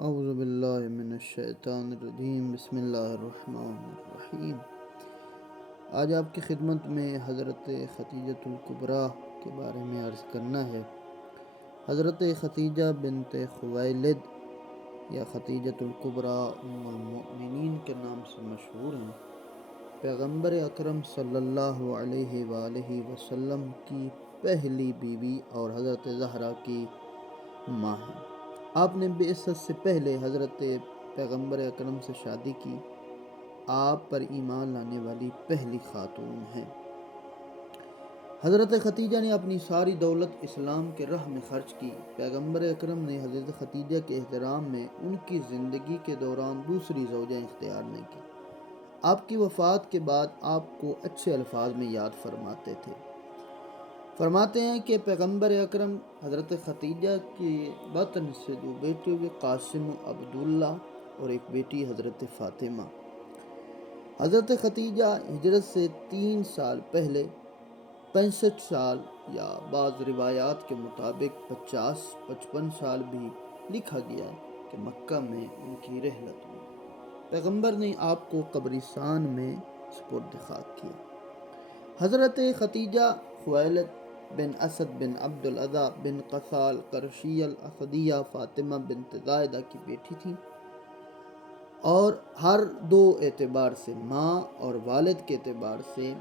اعوذ باللہ من الشیطان الرجیم، بسم اللہ الرحمن الرحیم۔ آج آپ کی خدمت میں حضرت خدیجۃ الکبریٰ کے بارے میں عرض کرنا ہے۔ حضرت خدیجہ بنت خویلد یا خدیجۃ الکبریٰ ام المؤمنین کے نام سے مشہور ہیں۔ پیغمبر اکرم صلی اللہ علیہ وآلہ وسلم کی پہلی بیوی اور حضرت زہرا کی ماں ہیں۔ آپ نے بعثت سے پہلے حضرت پیغمبر اکرم سے شادی کی۔ آپ پر ایمان لانے والی پہلی خاتون ہیں۔ حضرت خدیجہ نے اپنی ساری دولت اسلام کے راہ میں خرچ کی۔ پیغمبر اکرم نے حضرت خدیجہ کے احترام میں ان کی زندگی کے دوران دوسری زوجہ اختیار نہیں کی۔ آپ کی وفات کے بعد آپ کو اچھے الفاظ میں یاد فرماتے تھے۔ فرماتے ہیں کہ پیغمبر اکرم حضرت خدیجہ کے بطن سے 2 بیٹے ہوئے، قاسم و عبداللہ، اور ایک بیٹی حضرت فاطمہ۔ حضرت خدیجہ ہجرت سے 3 سال پہلے 65 سال یا بعض روایات کے مطابق 50-55 سال بھی لکھا گیا ہے کہ مکہ میں ان کی رحلت ہوئی۔ پیغمبر نے آپ کو قبرستان میں سپرد خاک کیا۔ حضرت خدیجہ خویلد بن اسد بن عبد العزیٰ بن قصال قرشی الاسدیہ فاطمہ بنت زائدہ کی بیٹی تھی، اور ہر 2 اعتبار سے، ماں اور والد کے اعتبار سے،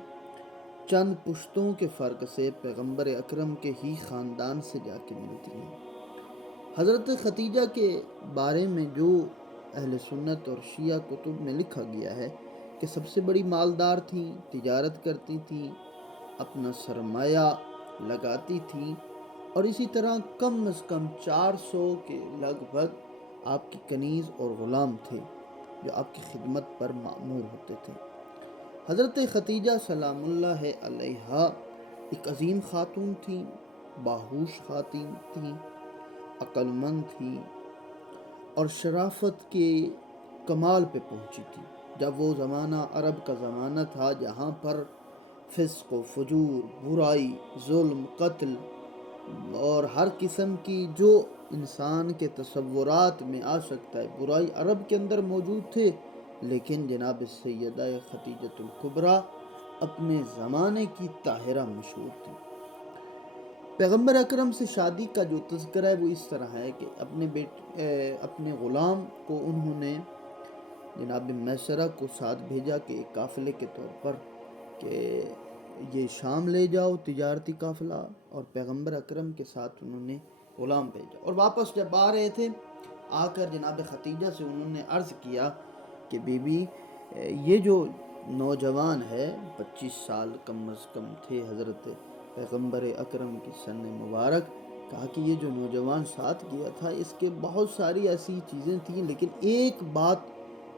چند پشتوں کے فرق سے پیغمبر اکرم کے ہی خاندان سے جا کے ملتی ہیں۔ حضرت خدیجہ کے بارے میں جو اہل سنت اور شیعہ کتب میں لکھا گیا ہے کہ سب سے بڑی مالدار تھیں، تجارت کرتی تھیں، اپنا سرمایہ لگاتی تھیں، اور اسی طرح کم از کم 400 کے لگ بھگ آپ کی کنیز اور غلام تھے جو آپ کی خدمت پر مأمور ہوتے تھے۔ حضرت خدیجہ سلام اللہ علیہا ایک عظیم خاتون تھیں، باہوش خاتون تھیں، عقل مند تھیں، اور شرافت کے کمال پہ پہنچی تھی۔ جب وہ زمانہ عرب کا زمانہ تھا جہاں پر فسق و فجور، برائی، ظلم، قتل اور ہر قسم کی جو انسان کے تصورات میں آ سکتا ہے برائی عرب کے اندر موجود تھے، لیکن جناب سیدہ خدیجۃ الکبریٰ اپنے زمانے کی طاہرہ مشہور تھی۔ پیغمبر اکرم سے شادی کا جو تذکرہ ہے وہ اس طرح ہے کہ اپنے غلام کو انہوں نے جناب میسرہ کو ساتھ بھیجا کہ ایک قافلے کے طور پر کہ یہ شام لے جاؤ، تجارتی قافلہ، اور پیغمبر اکرم کے ساتھ انہوں نے غلام بھیجا۔ اور واپس جب آ رہے تھے، آ کر جناب خدیجہ سے انہوں نے عرض کیا کہ بی بی یہ جو نوجوان ہے، 25 سال کم از کم تھے حضرت پیغمبر اکرم کی سن مبارک، کہا کہ یہ جو نوجوان ساتھ گیا تھا اس کے بہت ساری ایسی چیزیں تھیں، لیکن ایک بات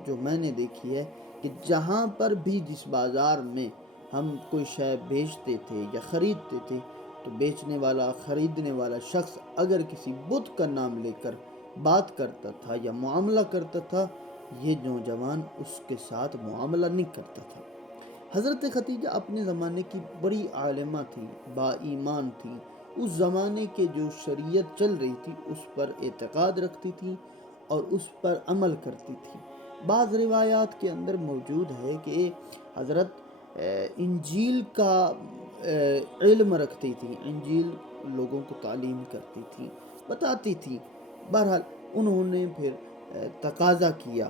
جو میں نے دیکھی ہے کہ جہاں پر بھی جس بازار میں ہم کوئی شے بیچتے تھے یا خریدتے تھے تو بیچنے والا، خریدنے والا شخص اگر کسی بت کا نام لے کر بات کرتا تھا یا معاملہ کرتا تھا، یہ نوجوان اس کے ساتھ معاملہ نہیں کرتا تھا۔ حضرت خدیجہ اپنے زمانے کی بڑی عالمہ تھی، با ایمان تھی، اس زمانے کے جو شریعت چل رہی تھی اس پر اعتقاد رکھتی تھی اور اس پر عمل کرتی تھی۔ بعض روایات کے اندر موجود ہے کہ حضرت انجیل کا علم رکھتی تھی، انجیل لوگوں کو تعلیم کرتی تھی، بتاتی تھی۔ بہرحال انہوں نے پھر تقاضا کیا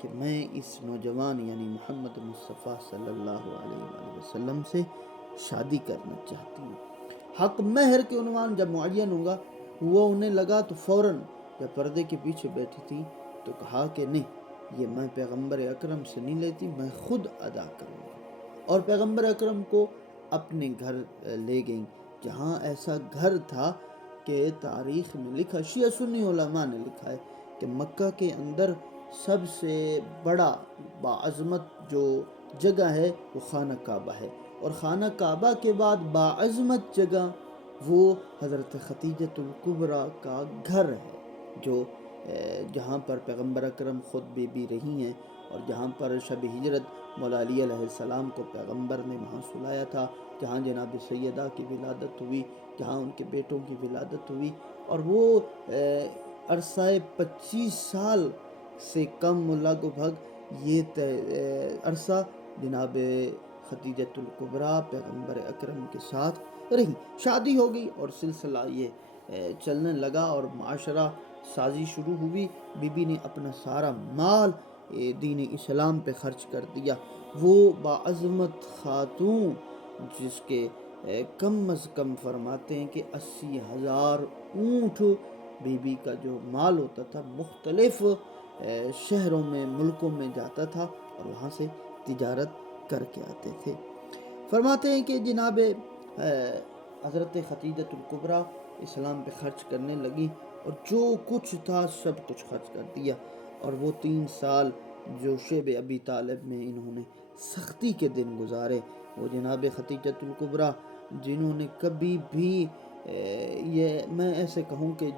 کہ میں اس نوجوان یعنی محمد مصطفیٰ صلی اللہ علیہ وآلہ وسلم سے شادی کرنا چاہتی ہوں۔ حق مہر کے عنوان جب معین ہوا انہیں لگا تو فوراً جب پردے کے پیچھے بیٹھی تھی تو کہا کہ نہیں، یہ میں پیغمبر اکرم سے نہیں لیتی، میں خود ادا کروں گی۔ اور پیغمبر اکرم کو اپنے گھر لے گئیں، جہاں ایسا گھر تھا کہ تاریخ میں لکھا، شیعہ سنی علماء نے لکھا ہے کہ مکہ کے اندر سب سے بڑا باعظمت جو جگہ ہے وہ خانہ کعبہ ہے، اور خانہ کعبہ کے بعد باعظمت جگہ وہ حضرت خدیجۃ الکبریٰ کا گھر ہے، جو جہاں پر پیغمبر اکرم خود بی بی رہی ہیں، اور جہاں پر شب ہجرت مولا علی علیہ السلام کو پیغمبر نے وہاں سلایا تھا، جہاں جناب سیدہ کی ولادت ہوئی، جہاں ان کے بیٹوں کی ولادت ہوئی، اور وہ عرصہ 25 سال سے کم لگ بھگ یہ عرصہ جناب خدیجۃ الکبریٰ پیغمبر اکرم کے ساتھ رہی. شادی ہو گئی اور سلسلہ یہ چلنے لگا اور معاشرہ سازی شروع ہوئی. بی بی نے اپنا سارا مال دین اسلام پہ خرچ کر دیا. وہ باعظمت خاتون جس کے کم از کم فرماتے ہیں کہ 80,000 اونٹ بی بی کا جو مال ہوتا تھا مختلف شہروں میں ملکوں میں جاتا تھا اور وہاں سے تجارت کر کے آتے تھے. فرماتے ہیں کہ جناب حضرت خدیجۃ الکبریٰ اسلام پہ خرچ کرنے لگی اور جو کچھ تھا سب کچھ خرچ کر دیا. اور وہ 3 سال جو شیب ابی طالب میں انہوں نے سختی کے دن گزارے، وہ جناب خدیجۃ الکبریٰ جنہوں نے کبھی بھی یہ میں ایسے کہوں کہ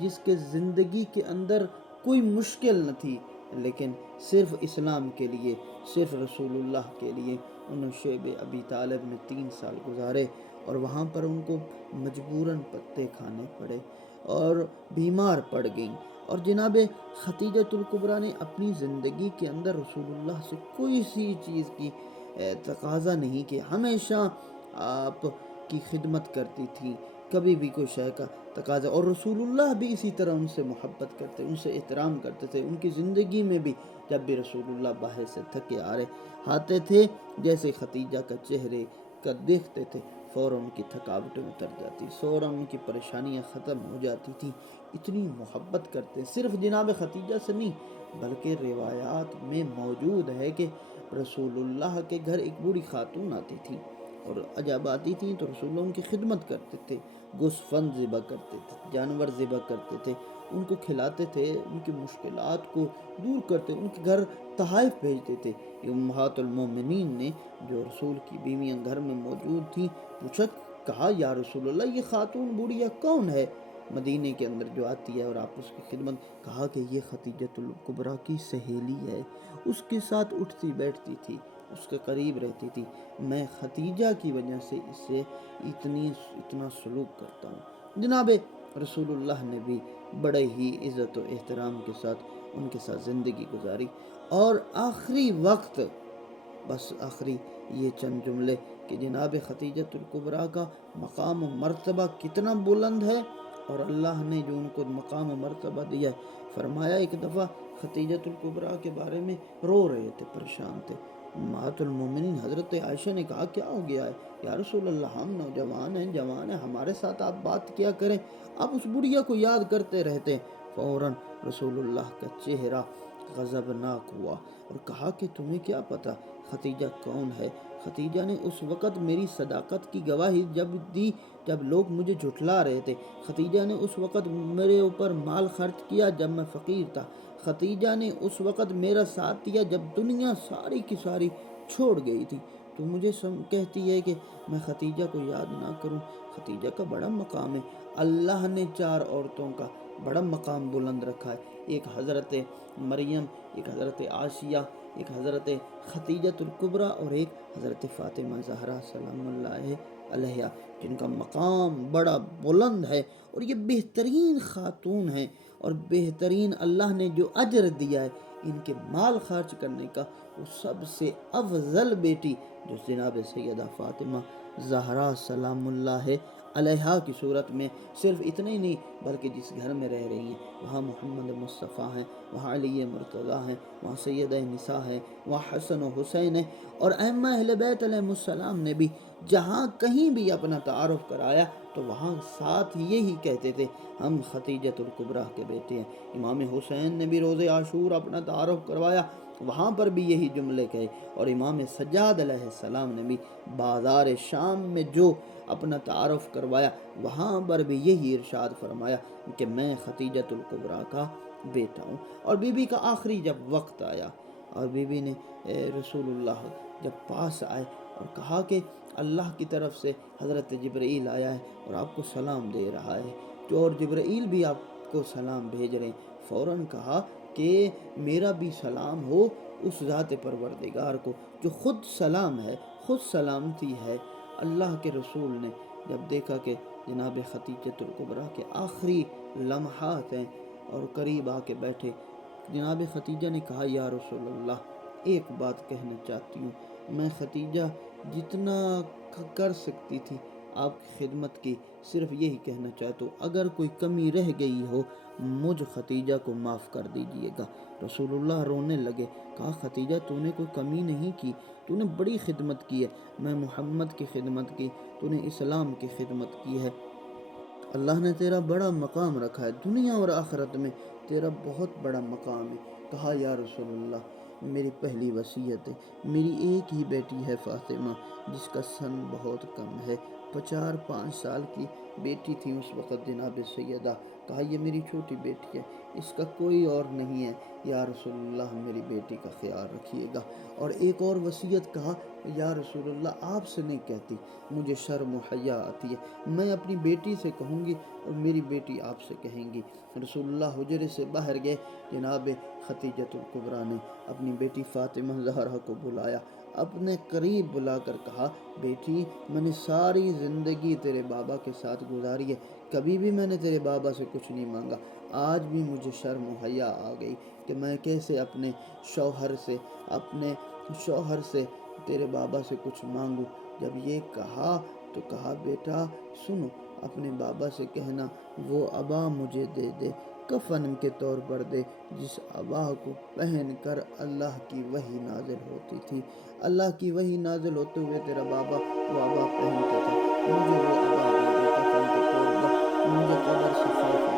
جس کے زندگی کے اندر کوئی مشکل نہ تھی، لیکن صرف اسلام کے لیے، صرف رسول اللہ کے لیے انہوں شیب ابی طالب میں 3 سال گزارے. اور وہاں پر ان کو مجبوراً پتے کھانے پڑے اور بیمار پڑ گئیں. اور جناب خدیجۃ الکبریٰ نے اپنی زندگی کے اندر رسول اللہ سے کوئی سی چیز کی تقاضا نہیں کہ ہمیشہ آپ کی خدمت کرتی تھی، کبھی بھی کوئی شے کا تقاضا. اور رسول اللہ بھی اسی طرح ان سے محبت کرتے، ان سے احترام کرتے تھے. ان کی زندگی میں بھی جب بھی رسول اللہ باہر سے تھکے آتے تھے، جیسے خدیجہ کا چہرے کا دیکھتے تھے فوراً ان کی تھکاوٹیں اتر جاتی، فوراً ان کی پریشانیاں ختم ہو جاتی تھیں. اتنی محبت کرتے، صرف جناب خدیجہ سے نہیں بلکہ روایات میں موجود ہے کہ رسول اللہ کے گھر ایک بوڑھی خاتون آتی تھی اور جب آتی تھی تو رسول اللہ ان کی خدمت کرتے تھے، گوسفند ذبح کرتے تھے، جانور ذبح کرتے تھے، ان کو کھلاتے تھے، ان کی مشکلات کو دور کرتے، ان کے گھر تحائف بھیجتے تھے. امہات المومنین نے جو رسول کی بیویاں گھر میں موجود تھیں پوچھا، کہا یا رسول اللہ یہ خاتون بوڑھیا کون ہے مدینے کے اندر جو آتی ہے اور آپ اس کی خدمت؟ کہا کہ یہ خدیجۃ الکبریٰ کی سہیلی ہے، اس کے ساتھ اٹھتی بیٹھتی تھی، اس کے قریب رہتی تھی، میں خدیجہ کی وجہ سے اس سے اتنا سلوک کرتا ہوں. جناب رسول اللہ نے بھی بڑے ہی عزت و احترام کے ساتھ ان کے ساتھ زندگی گزاری. اور آخری وقت بس آخری یہ چند جملے کہ جناب خدیجۃ الکبریٰ کا مقام و مرتبہ کتنا بلند ہے اور اللہ نے جو ان کو مقام و مرتبہ دیا ہے. فرمایا ایک دفعہ خدیجۃ الکبریٰ کے بارے میں رو رہے تھے، پریشان تھے. امہات المومنین حضرت عائشہ نے کہا کیا ہو گیا ہے یا رسول اللہ؟ ہم نوجوان ہیں، جوان ہیں، ہمارے ساتھ آپ بات کیا کریں، آپ اس بڑھیا کو یاد کرتے رہتے. فوراً رسول اللہ کا چہرہ غضبناک ہوا اور کہا کہ تمہیں کیا پتا خدیجہ کون ہے؟ خدیجہ نے اس وقت میری صداقت کی گواہی جب دی جب لوگ مجھے جھٹلا رہے تھے. خدیجہ نے اس وقت میرے اوپر مال خرچ کیا جب میں فقیر تھا. خدیجہ نے اس وقت میرا ساتھ دیا جب دنیا ساری کی ساری چھوڑ گئی تھی. تو مجھے کہتی ہے کہ میں خدیجہ کو یاد نہ کروں. خدیجہ کا بڑا مقام ہے، اللہ نے 4 عورتوں کا بڑا مقام بلند رکھا ہے، ایک حضرت مریم، ایک حضرت عائشہ، ایک حضرت خدیجۃ الکبریٰ اور ایک حضرت فاطمہ زہرا سلام اللہ علیہ، جن کا مقام بڑا بلند ہے. اور یہ بہترین خاتون ہیں اور بہترین اللہ نے جو اجر دیا ہے ان کے مال خرچ کرنے کا، وہ سب سے افضل بیٹی جو جناب سیدہ فاطمہ زہرا سلام اللہ علیہا کی صورت میں صرف اتنے ہی نہیں بلکہ جس گھر میں رہ رہی ہیں وہاں محمد مصطفیٰ ہیں، وہاں علی مرتضیٰ ہیں، وہاں سیدہ نساء ہیں، وہاں حسن و حسین ہیں. اور ائمہ اہل بیت علیہ السلام نے بھی جہاں کہیں بھی اپنا تعارف کرایا تو وہاں ساتھ یہی کہتے تھے ہم خدیجۃ الکبریٰ کے بیٹے ہیں. امام حسین نے بھی روز عاشور اپنا تعارف کروایا، وہاں پر بھی یہی جملے کہے. اور امام سجاد علیہ السلام نے بھی بازار شام میں جو اپنا تعارف کروایا وہاں پر بھی یہی ارشاد فرمایا کہ میں خدیجۃ الکبریٰ کا بیٹا ہوں. اور بی بی کا آخری جب وقت آیا اور بی بی نے رسول اللہ جب پاس آئے اور کہا کہ اللہ کی طرف سے حضرت جبرائیل آیا ہے اور آپ کو سلام دے رہا ہے، تو اور جبرائیل بھی آپ کو سلام بھیج رہے ہیں، فوراً کہا کہ میرا بھی سلام ہو اس ذات پروردگار کو جو خود سلام ہے، خود سلامتی ہے. اللہ کے رسول نے جب دیکھا کہ جناب خدیجۃ الکبریٰ کے آخری لمحات ہیں، اور قریب آ کے بیٹھے۔ جناب ختیجہ نے کہا یا رسول اللہ ایک بات کہنا چاہتی ہوں، میں ختیجہ جتنا کر سکتی تھی آپ کی خدمت کی، صرف یہی کہنا چاہتا ہوں اگر کوئی کمی رہ گئی ہو مجھ ختیجہ کو معاف کر دیجئے گا۔ رسول اللہ رونے لگے، کہا ختیجہ تو نے کوئی کمی نہیں کی، تو نے بڑی خدمت کی ہے، میں محمد کی خدمت کی، تو نے اسلام کی خدمت کی ہے، اللہ نے تیرا بڑا مقام رکھا ہے، دنیا اور آخرت میں تیرا بہت بڑا مقام ہے۔ کہا یا رسول اللہ میری پہلی وصیت ہے، میری ایک ہی بیٹی ہے فاطمہ جس کا سن بہت کم ہے، 4-5 سال کی بیٹی تھی اس وقت جناب سیدہ۔ کہا یہ میری چھوٹی بیٹی ہے، اس کا کوئی اور نہیں ہے، یا رسول اللہ میری بیٹی کا خیال رکھیے گا۔ اور ایک اور وصیت کہا یا رسول اللہ آپ سے نہیں کہتی، مجھے شرم و حیا آتی ہے، میں اپنی بیٹی سے کہوں گی اور میری بیٹی آپ سے کہیں گی۔ رسول اللہ حجرے سے باہر گئے، جناب ختیجۃ الکبریٰ نے اپنی بیٹی فاطمہ زہرا کو بلایا، اپنے قریب بلا کر کہا بیٹی میں نے ساری زندگی تیرے بابا کے ساتھ گزاری ہے، کبھی بھی میں نے تیرے بابا سے کچھ نہیں مانگا، آج بھی مجھے شرم و حیا آ گئی کہ میں کیسے اپنے شوہر سے تیرے بابا سے کچھ مانگوں۔ جب یہ کہا تو کہا بیٹا سنو، اپنے بابا سے کہنا وہ عبا مجھے دے دے، کفن کے طور پر دے، جس عبا کو پہن کر اللہ کی وحی نازل ہوتی تھی، اللہ کی وحی نازل ہوتے ہوئے تیرا بابا وہ عبا پہنتا تھا، مجھے وہ عبا دے دے کفن کے طور پر، مجھے قبر سے خوف